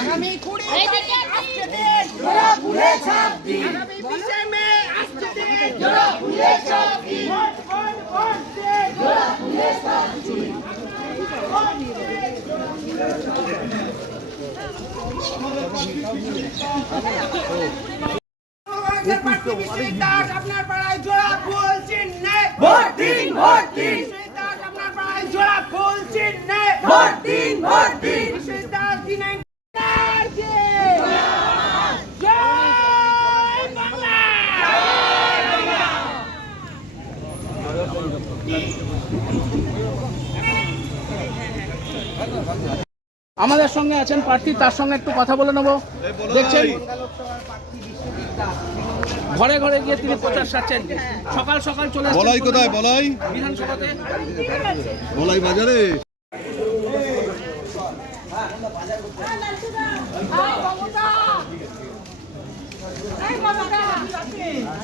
আগামী কুড়ি তারিখ আসছে দিন জোড়া ফুলে ছাপ দিন আগামী বিশে মে আসছে দিন জোড়া ফুলে ছাপ দিন ভোট ভোট ভোট দিন জোড়া ফুলে ছাপ দিন আপনার পাড়ায় জোড়া ফুল চিহ্নে ভোট দিন ভোট দিন দাস আপনার পাড়ায় জোড়া ফুল চিহ্নে ভোট দিন ভোট আমাদের সঙ্গে আছেন প্রার্থী তার সঙ্গে একটু কথা বলে নেব। দেখছেন? ঘরে ঘরে গিয়ে তিনি প্রচার সারছেন। সকাল সকাল চলে বলাই কোথায়? বলাই? বিধানসভাতে। বলাই বাজারে।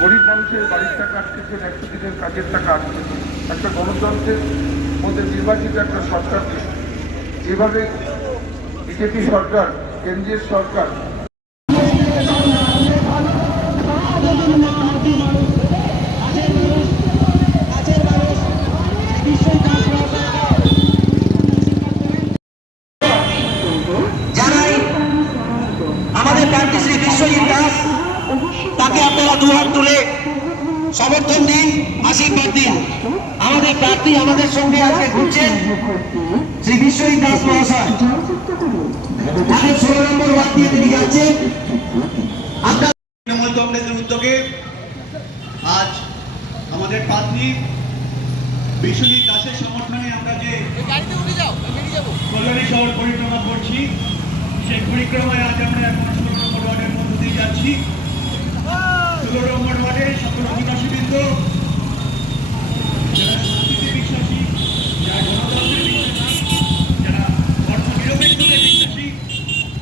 গরিব মানুষের বাড়ির টাকা আটকেছেন একশো দিনের কাজের টাকা আটকেছেন একটা গণতন্ত্রের মধ্যে নির্বাচিত একটা সরকার যেভাবে বিজেপি সরকার কেন্দ্রীয় সরকার আমাদের তাকে আপনারা দুহাত তুলে সমর্থন দিন, আশীর্বাদ দিন। আমাদের প্রার্থী আমাদের সঙ্গে আজকে ঘুরছেন শ্রী বিশ্বজিৎ দাস মহাশয়। ষোলো নম্বর ওয়ার্ড দিয়ে তিনি যাচ্ছেন। তৃণমূল কংগ্রেসের উদ্যোগে আজ আমাদের প্রার্থী বিশ্বজিৎ দাসের সমর্থনে আমরা যে কল্যাণী শহর পরিক্রমা করছি, সেই পরিক্রমায় আজ আমরা এখন ষোলো নম্বর ওয়ার্ডের মধ্য দিয়ে যাচ্ছি ষোলো নম্বর ওয়ার্ডের সকল অধিবাসীবৃন্দ যারা শান্তিতে বিশ্বাসী যারা গণতন্ত্রে বিশ্বাসী যারা ধর্ম নিরপেক্ষতে বিশ্বাসী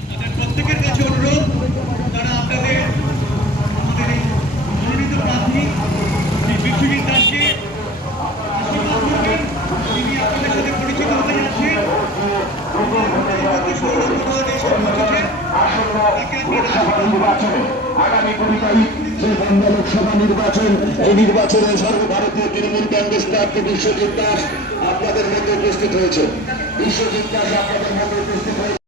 তাদের প্রত্যেকের কাছে অনুরোধ তারা আপনাদের আমাদের এই মনোনীত প্রার্থী শ্রী বিশ্বজিৎ দাসকে আশীর্বাদ করবেন তিনি আপনাদের সাথে পরিচিত হতে যাচ্ছেন নির্বাচনে আগামী কুড়ি তারিখ যে বন্ধ লোকসভা নির্বাচন এই নির্বাচনে সর্বভারতীয় তৃণমূল কংগ্রেস প্রার্থী বিশ্বজিৎ দাস আপনাদের মধ্যে উপস্থিত হয়েছে বিশ্বজিৎ দাস আপনাদের মধ্যে উপস্থিত হয়েছে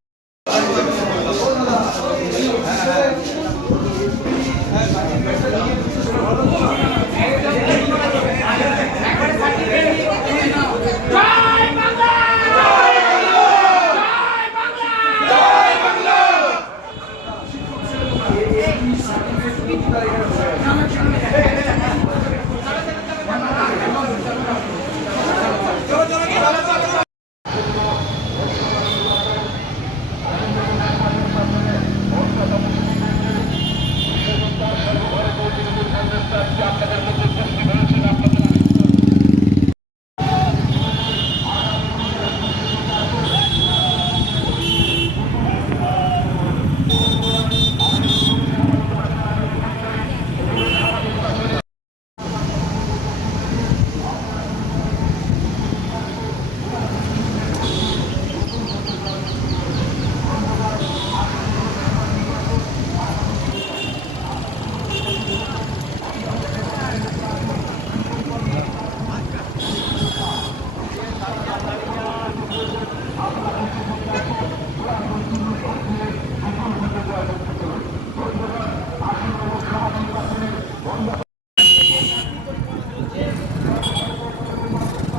জয় বাংলা জয় বাংলা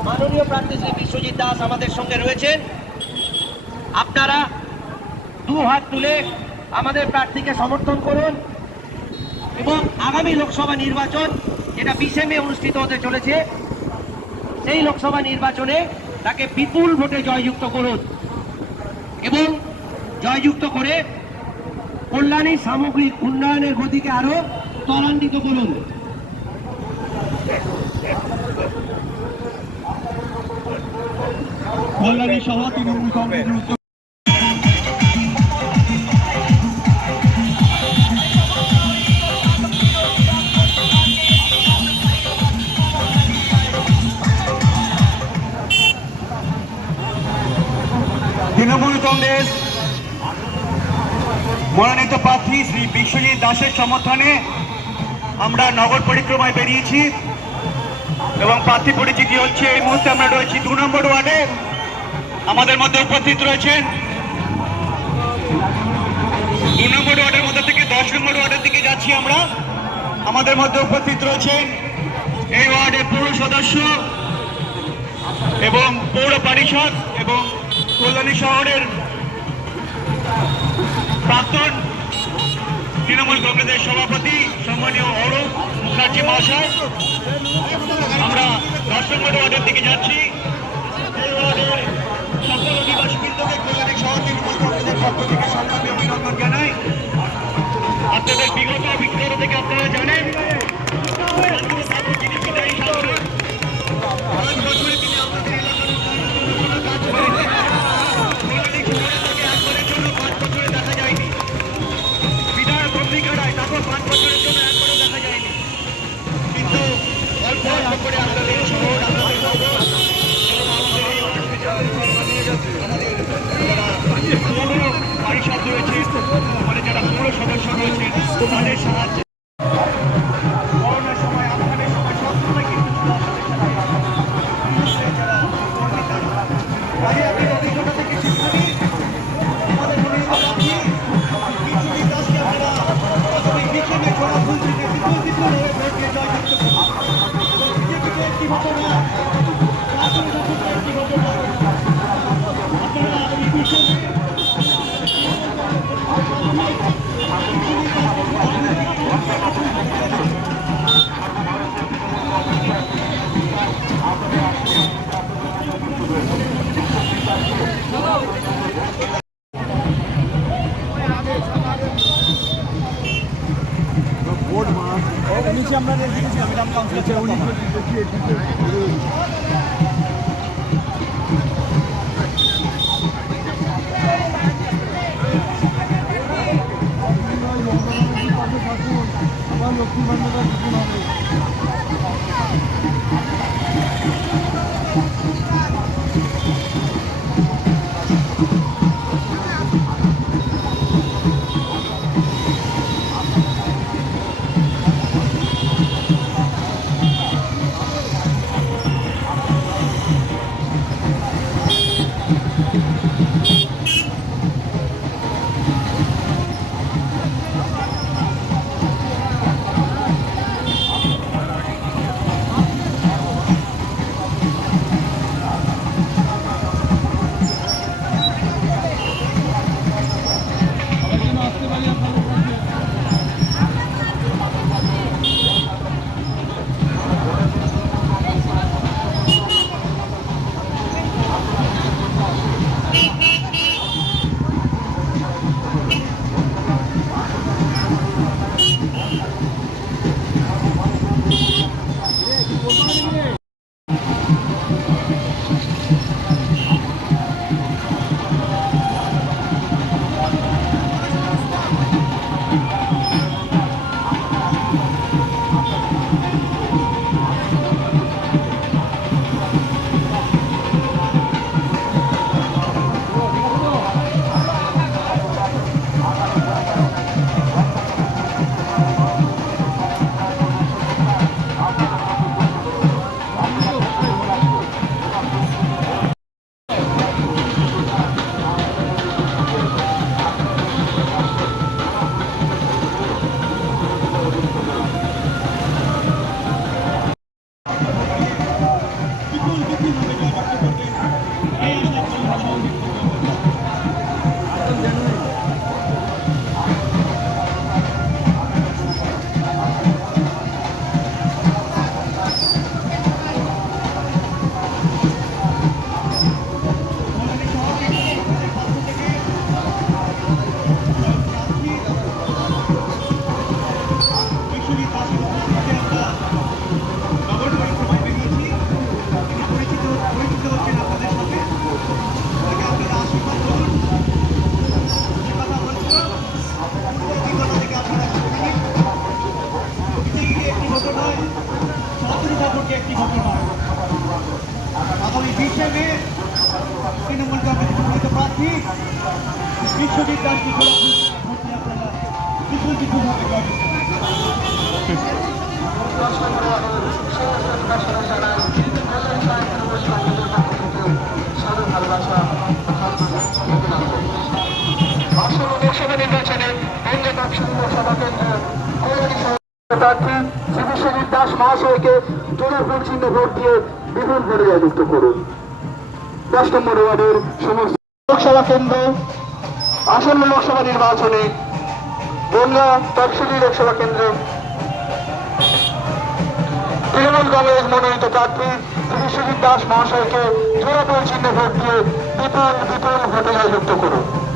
মাননীয় প্রার্থী শ্রী বিশ্বজিৎ দাস আমাদের সঙ্গে রয়েছেন আপনারা দু হাত তুলে আমাদের প্রার্থীকে সমর্থন করুন এবং আগামী লোকসভা নির্বাচন যেটা বিশে মে অনুষ্ঠিত হতে চলেছে, সেই লোকসভা নির্বাচনে তাকে বিপুল ভোটে জয়যুক্ত করুন এবং জয়যুক্ত করে কল্যাণী সামগ্রিক উন্নয়নের গতিকে আরও ত্বরান্বিত করুন। কল্যাণী সহ তৃণমূল কংগ্রেসের দাসের সমর্থনে আমরা নগর পরিক্রমায় বেরিয়েছি এবং প্রার্থী পরিচিতি হচ্ছে। এই মুহূর্তে আমরা রয়েছি দু নম্বর ওয়ার্ডে। আমাদের মধ্যে উপস্থিত রয়েছেন দু নম্বর ওয়ার্ডের মধ্যে থেকে দশ নম্বর ওয়ার্ডের দিকে যাচ্ছি আমরা। আমাদের মধ্যে উপস্থিত রয়েছেন এই ওয়ার্ডের পৌর সদস্য এবং পৌর পরিষদ এবং কল্যাণী শহরের প্রাক্তন তৃণমূল কংগ্রেসের সভাপতি সম্মানীয় অরূপ মুখার্জি মহাশয়। আমরা দশ নম্বর ওয়ার্ডের দিকে যাচ্ছি। সকল অধিবাসী বৃন্দকে কল্যাণী শহর তৃণমূল কংগ্রেসের পক্ষ থেকে সংগ্রামী অভিনন্দন জানাই। আপনাদের বিগত অভিজ্ঞতা থেকে আপনারা জানেন। যিনি বিদায়ী Come on, come on. Thank you. প্রার্থী কেন্দ্র তৃণমূল কংগ্রেস মনোনীত প্রার্থী বিশ্বজিৎ দাস মহাশয়কে জোড়া ভোট চিহ্নে ভোট দিয়ে বিপুল বিপুল ভোটে জয়যুক্ত করুন।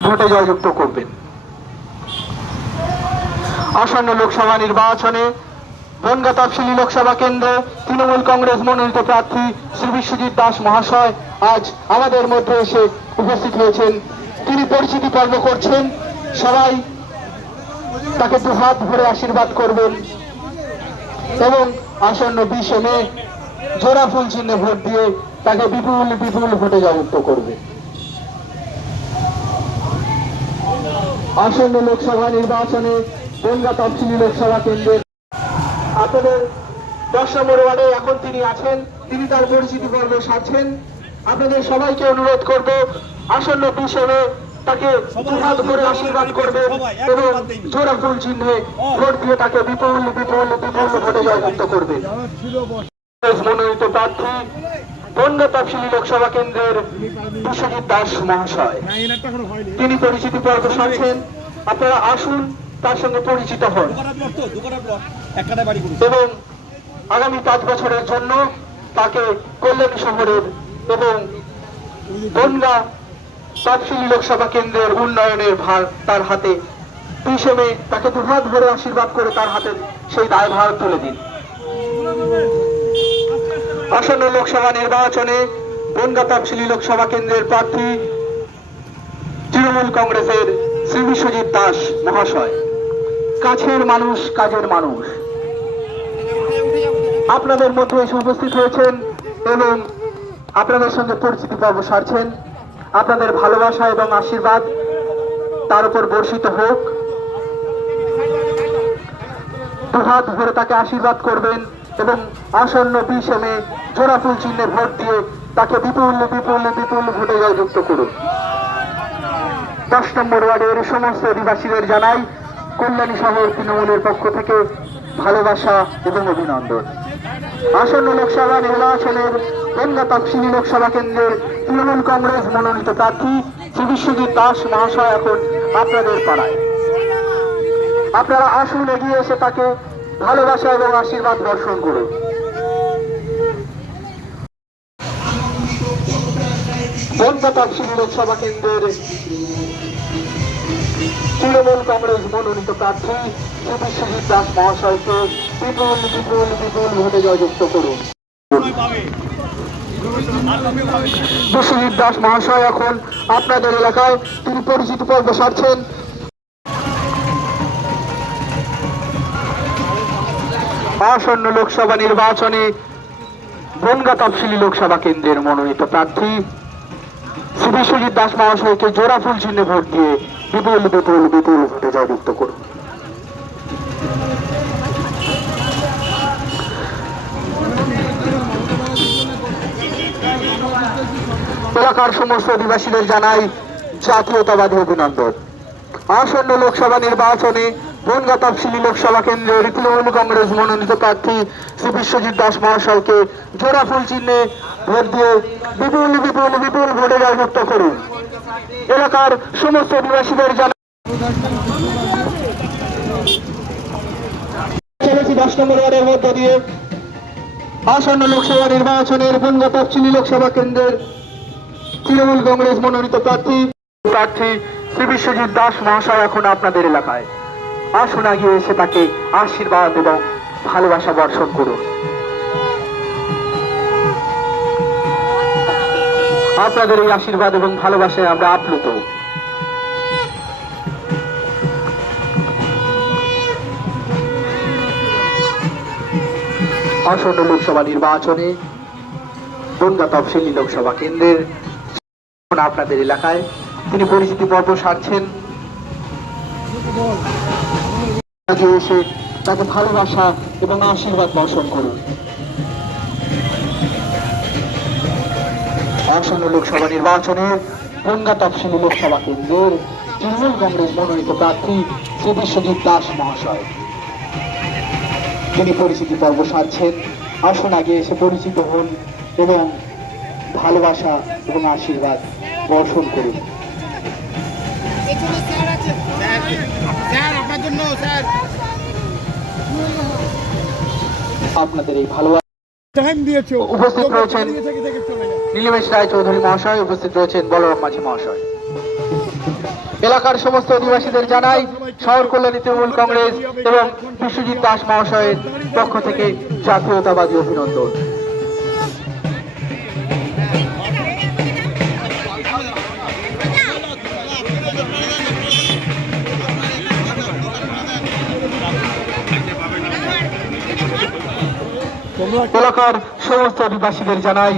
ভোটে জয়যুক্ত করবেন। আসন্ন লোকসভা নির্বাচনে বনগা তফসিলি লোকসভা কেন্দ্রে তৃণমূল কংগ্রেস মনোনীত প্রার্থী শ্রী বিশ্বজিৎ দাস মহাশয় আজ আমাদের মধ্যে এসে উপস্থিত হয়েছেন। তিনি পরিচিতি পর্ব করছেন। সবাই তাকে দুহাত ভরে আশীর্বাদ করবেন। এবং আসন্ন বিশে মে জোড়া ফুল চিহ্নে ভোট দিয়ে তাকে বিপুল বিপুল ভোটে জয়যুক্ত করবে। আসন্ন লোকসভা নির্বাচনে বনগা তফসিলি লোকসভা কেন্দ্রের আপনাদের দশ নম্বর ওয়ার্ডে এখন তিনি আছেন, তিনি তার পরিচিতি পর্ব সারছেন আপনাদের সবাইকে অনুরোধ করব, আসন্ন বিষয়ে তাকে দুহাত করে আশীর্বাদ করবে এবং জোড়া ফুল চিহ্নে ভোট দিয়ে তাকে বিপুল বিপুল বিপুল ভোটে জয়যুক্ত করবে। মনোনীত প্রার্থী বনগা তফসিলি লোকসভা কেন্দ্রের বিশ্বজিৎ দাস মহাশয়। তিনি পরিচিতি পর্ব সারছেন আপনারা আসুন তার সঙ্গে পরিচিত হন। এবং আগামী পাঁচ বছরের জন্য তাকে কল্যাণী শহরের এবং বনগা তফসিলি লোকসভা কেন্দ্রের উন্নয়নের ভার তার হাতে। মে তাকে দুহাত ধরে আশীর্বাদ করে তার হাতে সেই দায়ভার তুলে দিন। আসন্ন লোকসভা নির্বাচনে বনগা তফসিলি লোকসভা কেন্দ্রের প্রার্থী তৃণমূল কংগ্রেসের শ্রী বিশ্বজিৎ দাস মহাশয়। কাছের মানুষ, কাজের মানুষ। আপনাদের মধ্যে এসে উপস্থিত হয়েছেন এবং আপনাদের সঙ্গে পরিচিতি পর্ব সারছেন আপনাদের ভালোবাসা এবং আশীর্বাদ তার উপর বর্ষিত হোক। দুহাত ভরে তাকে আশীর্বাদ করবেন এবং আসন্ন বিশে মে জোড়া ফুল চিহ্নে ভোট দিয়ে তাকে বিপুল বিপুল বিপুল ভোটে জয়যুক্ত করুন। দশ নম্বর ওয়ার্ডের সমস্ত অধিবাসীদের জানাই, কল্যাণী শহর তৃণমূলের পক্ষ থেকে ভালোবাসা এবং অভিনন্দন। আসন্ন লোকসভা নির্বাচনের গঙ্গা তফসিলি লোকসভা কেন্দ্রের তৃণমূল কংগ্রেস মনোনীত প্রার্থী শ্রী দাস মহাশয় এখন আপনাদের পাড়ায়। আপনারা আসুন, এগিয়ে এসে তাকে ভালোবাসা এবং আশীর্বাদ দর্শন করুন। গঙ্গা তফসিলি লোকসভা কেন্দ্রের তৃণমূল কংগ্রেস মনোনীত প্রার্থী শ্রী দাস মহাশয়কে বিপুল বিপুল বিপুল ভোটে জয়যুক্ত করুন। বিশ্বজিৎ দাস মহাশয় এখন আপনাদের এলাকায় তিনি পরিচিত পর্ব সারছেন। আসন্ন লোকসভা নির্বাচনে বনগা তফসিলি লোকসভা কেন্দ্রের মনোনীত প্রার্থী শ্রী বিশ্বজিৎ দাস মহাশয়কে জোড়া ফুল চিহ্নে ভোট দিয়ে বিপুল বিপুল বিপুল ভোটে জয়যুক্ত করুন। এলাকার সমস্ত অধিবাসীদের জানাই জাতীয়তাবাদী অভিনন্দন। আসন্ন লোকসভা নির্বাচনে বনগা তফসিলি লোকসভা কেন্দ্রের তৃণমূল কংগ্রেস মনোনীত প্রার্থী শ্রী বিশ্বজিৎ দাস মহাশয়কে জোড়া ফুল চিহ্নে ভোট দিয়ে বিপুল বিপুল বিপুল ভোটে জয়যুক্ত করুন। এলাকার সমস্ত অধিবাসীদের জানাই দশ নম্বর ওয়ার্ডের মধ্য দিয়ে। আসন্ন লোকসভা নির্বাচনের বনগা তফসিলি লোকসভা কেন্দ্রের তৃণমূল কংগ্রেস মনোনীত প্রার্থী প্রার্থী শ্রী বিশ্বজিৎ দাস মহাশয় এখন আপনাদের এলাকায়। আসুন আগিয়ে এসে তাকে আশীর্বাদ এবং ভালোবাসা বর্ষণ করুন। আপনাদের এই আশীর্বাদ এবং ভালোবাসায় আমরা আপ্লুত। আসন্ন লোকসভা নির্বাচনে বনগা তফসিলি লোকসভা কেন্দ্রের এখন আপনাদের এলাকায়। তিনি পরিচিতি পর্ব সারছেন। এসে তাকে ভালোবাসা এবং আশীর্বাদ বর্ষণ করুন। আসন্ন লোকসভা নির্বাচনে বনগা তফসিলি লোকসভা কেন্দ্রের তৃণমূল কংগ্রেস মনোনীত প্রার্থী শ্রী বিশ্বজিৎ দাস মহাশয়। তিনি পরিচিতি পর্ব সারছেন। আসুন আগে এসে পরিচিত হন এবং ভালোবাসা এবং আশীর্বাদ বর্ষণ করুন। আপনাদের এই ভালোবাসা টাইম দিয়েছ। উপস্থিত রয়েছেন নীলিমেশ রায় চৌধুরী মহাশয় উপস্থিত রয়েছেন বলরাম মাঝি মহাশয়। এলাকার সমস্ত অধিবাসীদের জানাই শহর কল্যাণী তৃণমূল কংগ্রেস এবং বিশ্বজিৎ দাস মহাশয়ের পক্ষ থেকে জাতীয়তাবাদী অভিনন্দন। এলাকার সমস্ত অধিবাসীদের জানাই,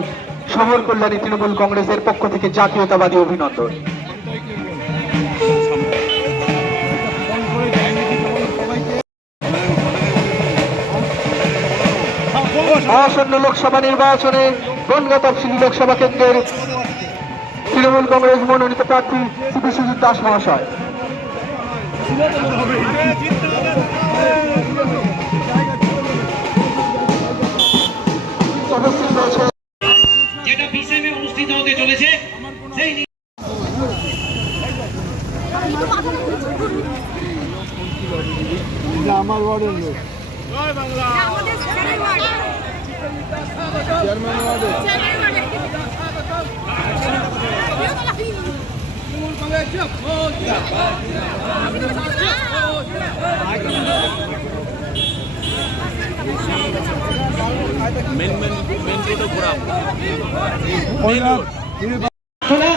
শহর কল্যাণী তৃণমূল কংগ্রেসের পক্ষ থেকে জাতীয়তাবাদী অভিনন্দন। আসন্ন লোকসভা নির্বাচনে বনগা তফসিলি লোকসভা কেন্দ্রের তৃণমূল কংগ্রেস মনোনীত প্রার্থী শ্রী বিশ্বজিৎ দাস মহাশয়। যেটা বিসেমে অনুষ্ঠিত হতে চলেছে সেই আমাদের চেয়ারম্যান ওয়ার্ড চেয়ারম্যান ওয়ার্ডে হলো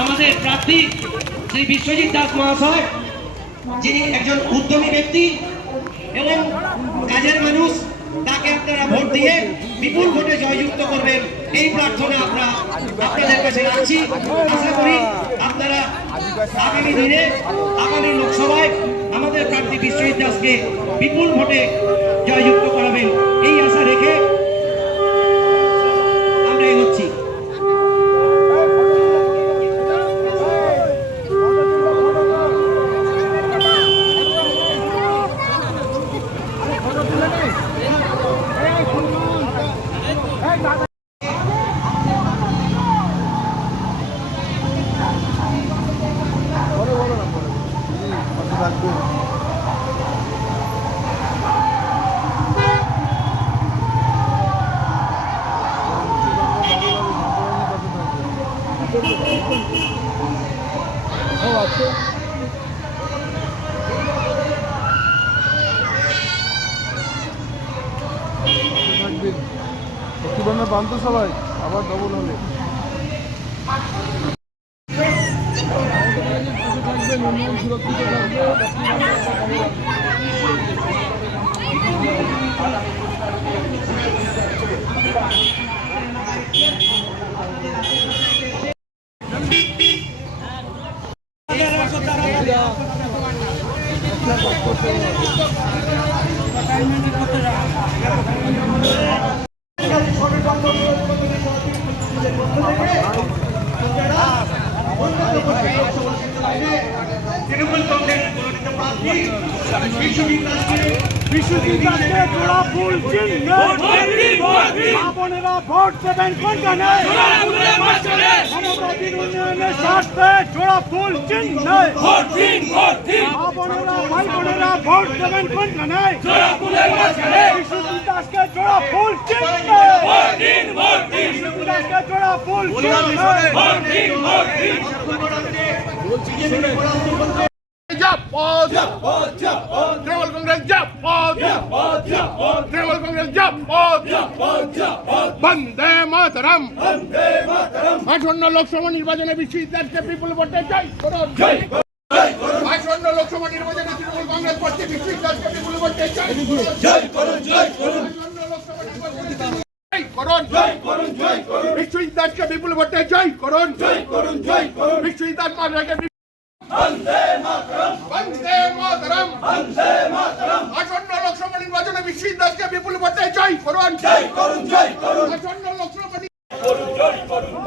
আমাদের প্রার্থী শ্রী বিশ্বজিৎ দাস মহাশয় যিনি একজন উদ্যমী ব্যক্তি এবং কাজের মানুষ তাকে আপনারা ভোট দিয়ে বিপুল ভোটে জয়যুক্ত করবেন। এই প্রার্থনা আমরা আপনাদের কাছে রাখছি। আশা করি আপনারা আগামী দিনে আগামী লোকসভায় আমাদের প্রার্থী বিশ্বজিৎ দাসকে বিপুল ভোটে জয়যুক্ত করাবেন। এই আশা রেখে আমরা এগোচ্ছি বান্ধ সবাই আবার ডবল হলে সুরক্ষিত থাকবে তৃণমূল কংগ্রেস মনোনীত প্রার্থী বিশ্বজিৎ দাসকে বিশ্বজিৎ দাসকে জোড়া ফুল চিহ্ন আপনেরা ভোট দেবেন কোনখানে মানবতার উন্নয়নের স্বার্থে জোড়া ফুল চিহ্ন আপনেরা ভোট দেবেন বিশ্বজিৎ দাসকে জোড়া ফুল চিহ্ন বিশ্বজিৎ দাসকে জোড়া ফুল চিহ্ন তৃণমূল কংগ্রেস তৃণমূল কংগ্রেস বন্দে মাতরম। লোকসভা নির্বাচনে বিশ্ববিদ্যালয়কে বিপুল ভোটে জয়। করুন লোকসভা নির্বাচনে তৃণমূল কংগ্রেস প্রার্থী বিশ্ববিদ্যালয়কে বিপুল ভোটে জয় করুন জয় করুন জয় করুন। জয় করুন জয় করুন বিশ্ববিদ্যালয়কে বিপুল ভোটে জয় করুন। জয় করুন জয় করুন। বিশ্ববিদ্যালয় মানরাকে বন্দে মাতরম। বন্দে মাতরম। আসন্ন লোকসভা নির্বাচনে বিশ্ববিদ্যালয়কে বিপুল ভোটে জয় করুন। জয় করুন জয় করুন। আসন্ন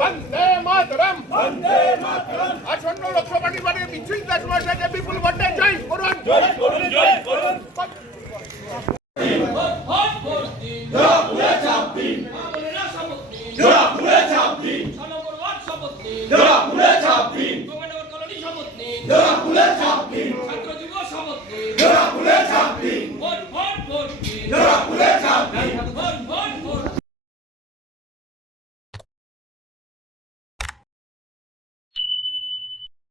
বন্দে মাতরম। বন্দে মাতরম আসন্ন লোকসভা নির্বাচনে বিশ্ববিদ্যালয়কে বিপুল ভোটে জয় করুন। জয় করুন জয় করুন।